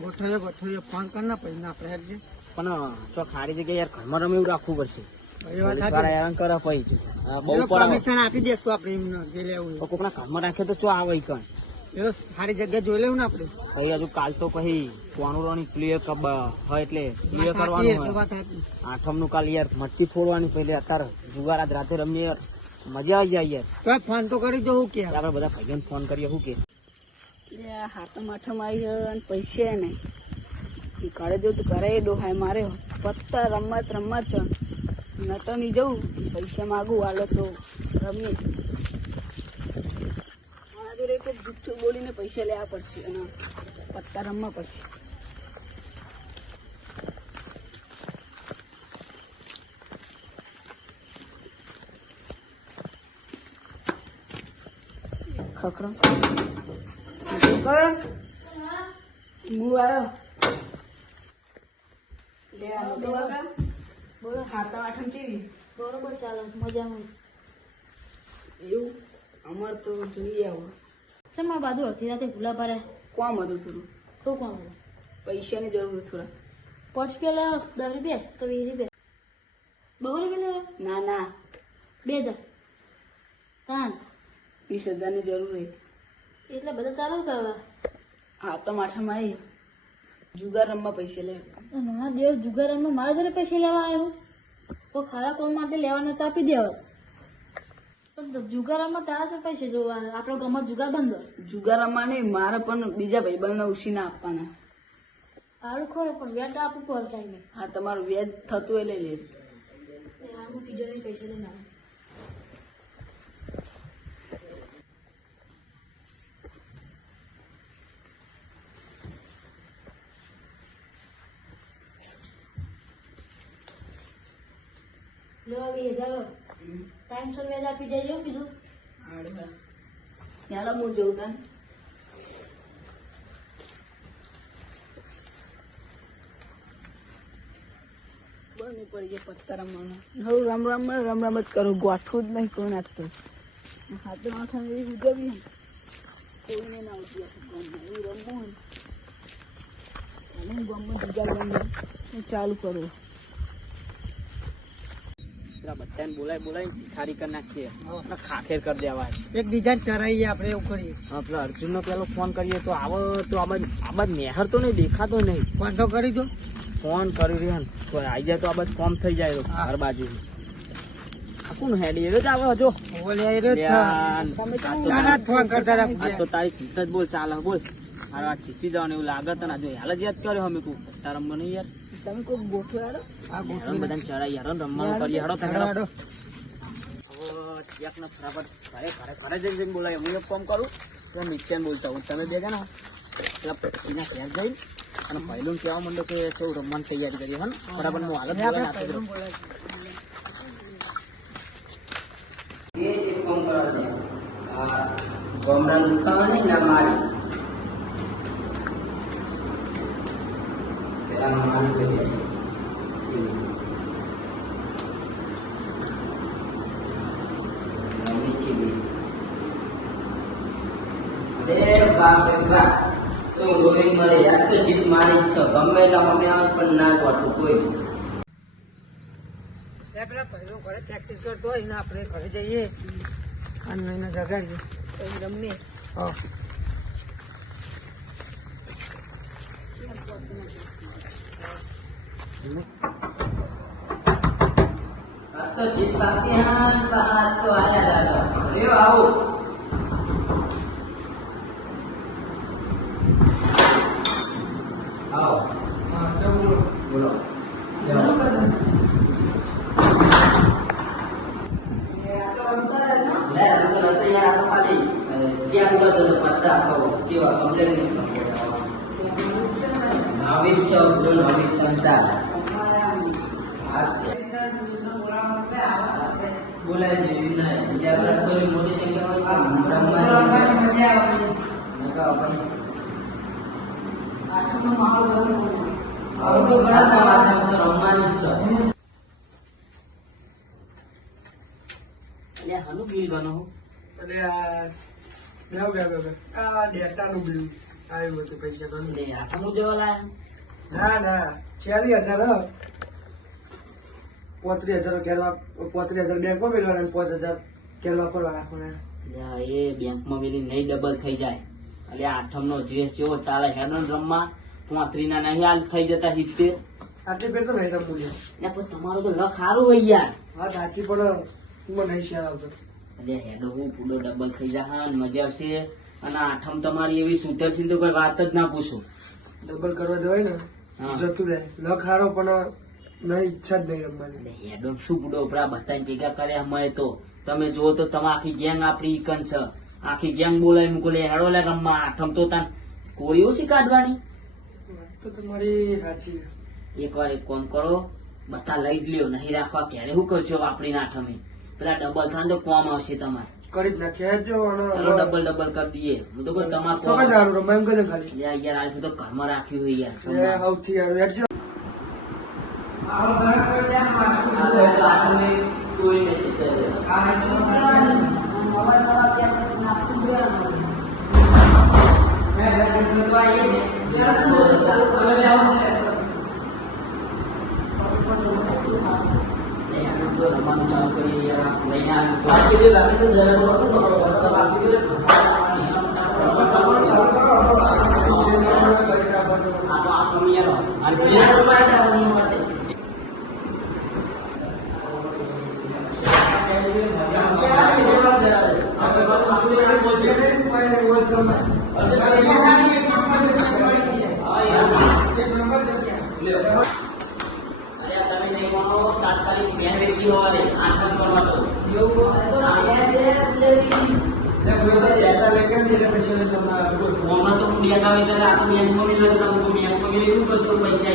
ગોઠવીએ ફોન કર ના પછી ના આપણે હેડજે. પણ તો ખારી જગ્યાએ યાર ઘરમાં રમે એવું રાખવું પડશે. એ વાત પોલીસ વાળા હેરાન કરે પછી બહુ કમિશન આપી દેશું આપણે એમને જે લેવું હોય. કોકના ઘરમાં રાખે તો ચો આવે કણ એ તો સારી જગ્યા જોઈ લેવું ને આપણે. પછી હજુ કાલ તો પછી કોનુરાની ક્લિયર હોય એટલે ક્લિયર સાચી કરવાનું એ તો હોય. વાત સાચી. આઠમનું કાલ યાર મટકી ફોડવાની પહેલે અત્યારે જુગાર આજ રાતે રમીએ યાર મજા આવી જાય યાર. તો ફોન તો કરી દો હું કે આપણે બધા ભાઈઓને ફોન કરીએ શું કે હાથમ આઠમ આવી ગયો અને પૈસા ને ઘરે જવું તો ઘરે ડોહાય મારે પત્તા રમત છે નતો નહીં જવું પૈસા માગું હાલો તો રમીએ. મારા જોડે કોઈ જુઠ્ઠું બોલીને પૈસા લેવા પડશે અને પત્તા રમવા પડશે. ખખરો બોલો હાથમ આઠમ કેવી બરોબર ચાલે મજામાં એવું અમાર તો જોઈએ આવો છે મારા બાજુ અડધી રાતે ભૂલા પાડે કોમ હતું થોડું શું કોમ હતું પૈસાની જરૂર થોડા 5 પેલા 10 રૂપિયા તો 20 રૂપિયા 2 રૂપિયા ના ના 2000 તાન 20,000 ની જરૂર હોય એટલે બધા ચાલુ કરવા હાથમ આઠમ આવી જુગાર રમવા પૈસા લેવા ના દેવ જુગાર રમવા મારા જોડે પૈસા લેવા આવ્યો તો ખરા કોમ માટે લેવાનું તો આપી દેવા પણ જુગાર રમવા તારા તો પૈસા જોવા આપણો ગમત જુગાર બંધ જુગાર રમવા નહીં મારે પણ બીજા ભાઈબંધને ઉછીના આપવાના સારું ખરો પણ વ્યાજ આપવું પડે ટાઈમે હા તમારું વ્યાજ થતું એ લઈ લે હું તિજોરી પૈસા લઈને આવું ટાઈમ સર વ્યાજ આપી દેજો કીધું યાર હું જઉં તા બંધ પડી જાય પત્તા રમવાનું હવે રામ રામ જ કરું ગોઠવું જ નહીં કોઈ નાખતું હાથે માથા એવી ઉજવી કોઈને ના ઉજવી એવું રમવું હું ગમું બીજા ગમું હું ચાલુ કરું બધાને બોલાય ખારી કરી નાખીએ ખાખેર કરી દેવાય એક બીજાને ચરાઈએ આપણે એવું કરીએ. આપણે અર્જુન નો પેલો ફોન કરીએ તો આવો તો આબાદ નેહર તો નહીં દેખાતો નહીં ફોન તો કરી દો ફોન કરી રહ્યા ને તો આવી જાય તો આબાદ ફોર્મ થઈ જાય ઘર બાજુ કોણ હેડી એ જ આવે જો તો તારી ચિત્ત જ બોલ ચાલે બોલ મારે આ ચીતી જવાનું એવું લાગે તને જો હાલ જ યાદ કર્યો અમે કોઈ પત્તા રમવા નહીં યાર તમે કોઈ ગોઠવો યાર બધાને ચડાઈ યાર રમવાનું કરીએ હાડો ફટાફટ ઘરે જઈને બોલાય હું એક કામ કરું તો નિત્યાન બોલતા હું તમે બે જણા પેલા એના ઘેર જઈ અને પહેલું કહેવા માંડો કે કેવું રમવાની તૈયારી કરીએ હા બરાબર હું હાલત બોલાય જીત મારી છે ગમે એટલા અમે આવે પણ ના ગોઠવું કોઈ પેલા પહેલો ઘરે પ્રેક્ટિસ કરતો હોય ને આપણે ઘરે જઈએ અને એને જગાડીએ પછી રમીએ હા તો જીત બાકી હા તો આયા લાગો રે આવો આવો હા ચાલો બોલો બોલાય જેવી નહીં બીજા બધા થોડી મોટી સંખ્યામાં મજા આવે નકા ભાઈ આઠમનો માહોલ આવું તો ઘણા તો રમવાની છે એટલે હાલું બિલ ગણો એટલે આ ડેટાનું બિલ આવ્યું હતું પૈસા તો એટલે આઠમું જેવા લાયા ના ના 40,000 35,000 બેંકમાં મેળવાના અને 5,000 ઘેર વાપરવા રાખવાના. એટલે એ બેંકમાં મેલી નહીં ડબલ થઈ જાય. એટલે આઠમનો ડ્રેસ જેવો ચાલે હેડો ને રમવા 35 ના નહીં હાલ થઈ જતા 70. આટલી પેર તો નહીં રમવું છે. એટલે પણ તમારું તો લખ સારું હોય યાર. હા સાચી પણ હું નહીં શિયાળ આવતો. એટલે હેડો હું પૂડો ડબલ થઈ જાય અને મજા આવશે. અને આઠમ તમારી એવી સુધરશે તો કોઈ વાત જ ના પૂછો. ડબલ કરવા દેવાય ને હા. જતું રહે લખ હારો પણ નહીં ઈચ્છા જ નહીં રમવાની. એટલે હેડો શું પૂડો ઉપરા બધાને ભેગા કર્યા અમે તો તમે જુઓ તો તમે આખી ગેંગ આપણી ઈકન છે. આખી ગેંગ બોલાવી મૂકો લે હેડો લે રમવા. આઠમ તો તાન કોળી ઓછી કાઢવાની. તો તમારી સાચી. એક વાર એક કામ કરો બધા લઈ જ લ્યો નહીં રાખવા ક્યારે શું કરશો વાપરીને આઠમે પેલા ડબલ થાય ને તો કોમ આવશે તમારે. કરી જ નાખ્યા જો ચાલો ડબલ કરી દઈએ. હું તો કહું તમારે શું કાંઈ જાણું રમવા એમ કહેજો ખાલી. યાર આ તો ઘરમાં રાખ્યું હોય એ યાર. સૌથી સારું હેડજો. રમવાનું ચાલુ કરીએ યાર. લઈને આવ્યું તમે નહીં માનો તાત્કાલિક બેન વેચી હોવા દે આઠમ કરવા તો હમણાં તો હું ડેટા વેચે આ તો બેંકમાં મેળવે તો તમે બેંકમાં મેળવી શું કરશો પૈસા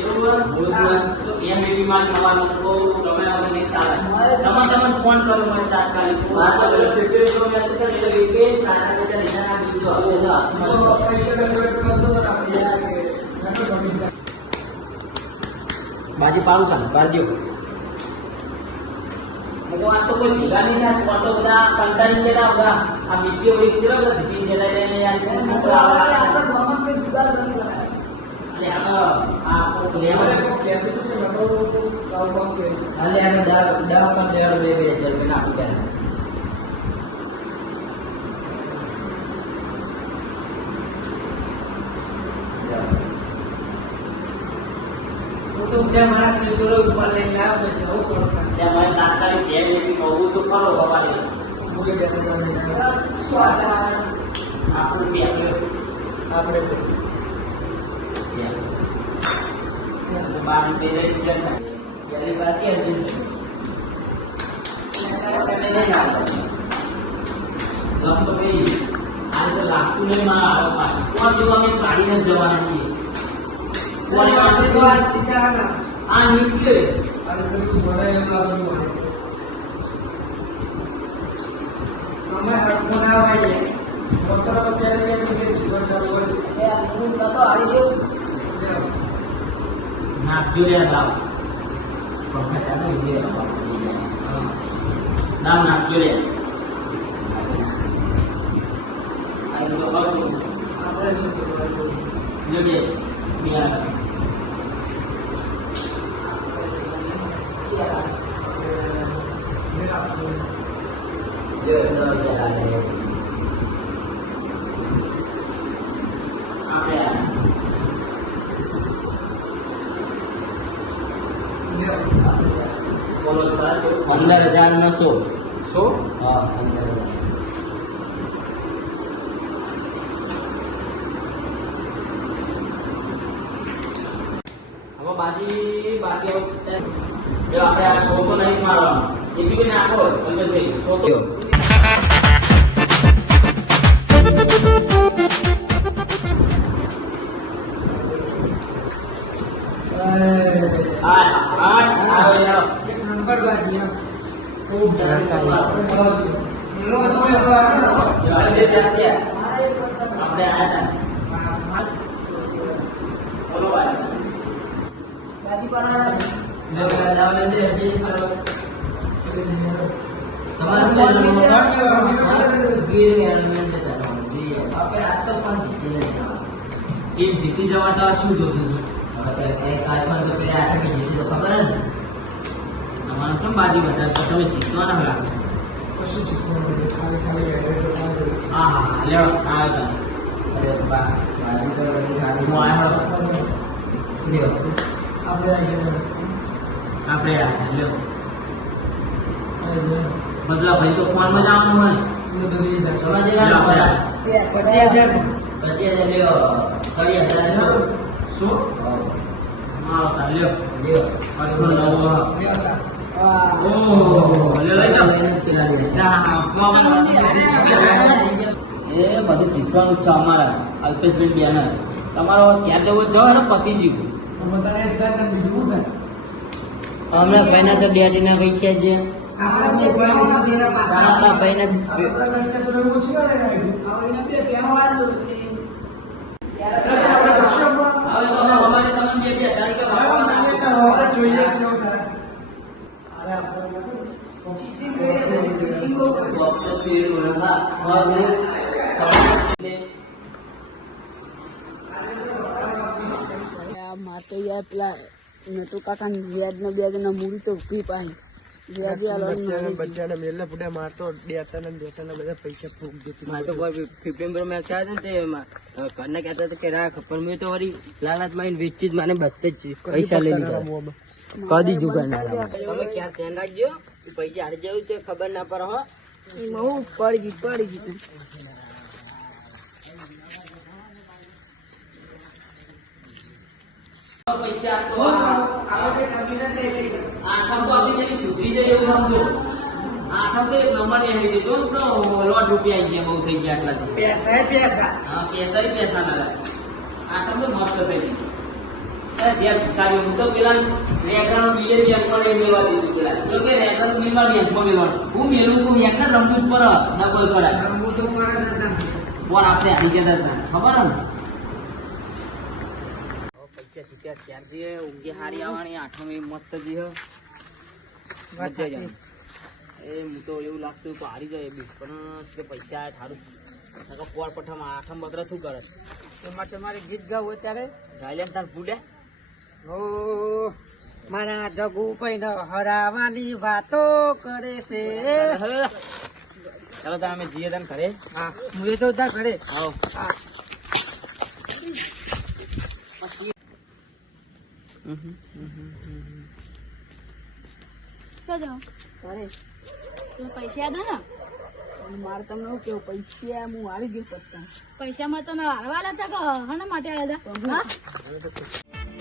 એવું તો બેન વેચી માં જવાનું તો તમે હવે નહીં ચાલે. તમે ફોન કરો મને તાત્કાલિક બાજી પાડું ચાલો બાજી આ તો કોઈ ભેગા નહીં થાય. ફોટો બધા કંટાળી ગયેલા બધા આ મીડિયો વેચ છે બધા જીતી ગયેલા યાર. અને આ કોક લેવા ત્યાં મને તાત્કાલિક બેન વેચી કહું તો ખરો બાબા આપણું બે આપણે બાર બે લઈ જતા તો ભાઈ આ તો લાગતું નહીં મારા પાછું કોણ જેવું અમે કાઢીને જ જવાના છીએ. કોની પાસે આ ન્યુક્લિયસ નાખજો રે લાવ નામ નાખજો રે આ તો આવજો જો બે મિયા બોલો 15,900 હા 15,000 હવે બાકી આપણે આ શો તો નહીં મારવાનો એવી બી નાખો ભાઈ શો તો નંબર બાજી આપણે આયા બોલો ભાઈ તમારું તો પણ જીતી નથી. એ જીતી જવા તો શું જોતું હતું? હવે તો એ કાલ પણ તો પેલા આઠમી જીતી તો ખબર જ ને. તમારું કેમ બાજી વધારે તો તમે જીતવાના હતા? કશું શીખવાનું નથી. ખાલી રેડિયો ચાલુ કર્યું. હા હા લ્યો આવ્યો અરે બાજુ તો બધી હારી. હું આવ્યો. લ્યો. આપણે આ છે આપણે લ્યો બદલા ભાઈ તો ફોનમાં જવાનું હોય સમજ ગયા બરાબર. 25,000 25,000 લ્યો. 30,000 શું? શું મારો તાર લ્યો લ્યો. પાછો નવો ઓહો લ્યો લઈ જાઓ લઈને જ પેલા લ્યો. એ બધું જીતવાનું છે અમારા અલ્પેશભાઈ બેનર તમારો ક્યાં જવું જો ને પતિ જીવ બધાને એક થાય ને બીજું શું થાય? હમણાં ભાઈના તો ડેડીના પૈસા છે. આપણે બે આપણા ભાઈના આપણા બેનને તો રહેવું છે ને રાઈડ. આપણે જશું હમણાં. હવે તો અમારે તમે બે બે હજાર હવે જોઈએ છે એવું થાય. અરે આપણે બોક્સ ફીર બોલવા હવે મારે તો યાર પેલા નટુ કાકા વ્યાજના બ્યાજના મૂડી તો ઉભી પાહી વ્યાજે બચ્ચાને મેલને પુડે મારતો દેતાના બધા પૈસા ફૂક જતી. મારે તો કોઈ 15 મેચ થયા છે ને તે ઘરના કહેતા હતા કે રાખ પણ મેં તો વળી લાલચ માં વેચી જ મને બધે જ પૈસા લઈ લીધા. કદી જુગાડનારા તમે ક્યાં ધ્યાન રાખજો પૈસા હારી જવું છે ખબર ના પડે હો. હું પડી ગઈ પૈસા આપતો આઠમ તો આપણી જેની સુધરી જાય એવું સમજો આઠમ તો એક નંબર ને આવી દીધો લોટ રૂપિયા આવી ગયા બહુ થઈ ગયા આટલા પૈસા હા પૈસા ના આઠમ તો મસ્ત થઈ ગઈ જ્યાં વિચાર્યું હું તો પેલા રેગરાનું બિલે બેંકમાં લઈ લેવા દીધું પેલા જો કે રેગરાનું બિલમાં બેંકમાં લેવાનું હું મેલું તો બેંકને રમવું જ પડે ડબલ કરાય હું તો પડે જ હતા. પણ આપણે હારી ગયા હતા ખબર ને પૈસા જીત્યા ત્યારથી ઊંઘી હારી આવવાની આઠમ એ મસ્ત જી મજા જાય એ હું તો એવું લાગતું કે હારી જાય બી પણ કે પૈસા સારું પોર પઠામાં આઠમ બકરા શું કરે એમાં તમારે ગીત ગાવું અત્યારે ગાયલેન તાર ભૂડે ઓ મારા જગુ પૈન હરાવાની વાતો કરે છે. ચાલો તાર અમે જઈએ તને ઘરે હા હું એ તો ઉધા કરે. આવો હા પૈસા યાદ હે ને મારે તમને એવું કેવું પૈસા હું આવી ગયું પૈસા પૈસામાં તો હારવાલા હતા કે હને માટે આવ્યા હતા હા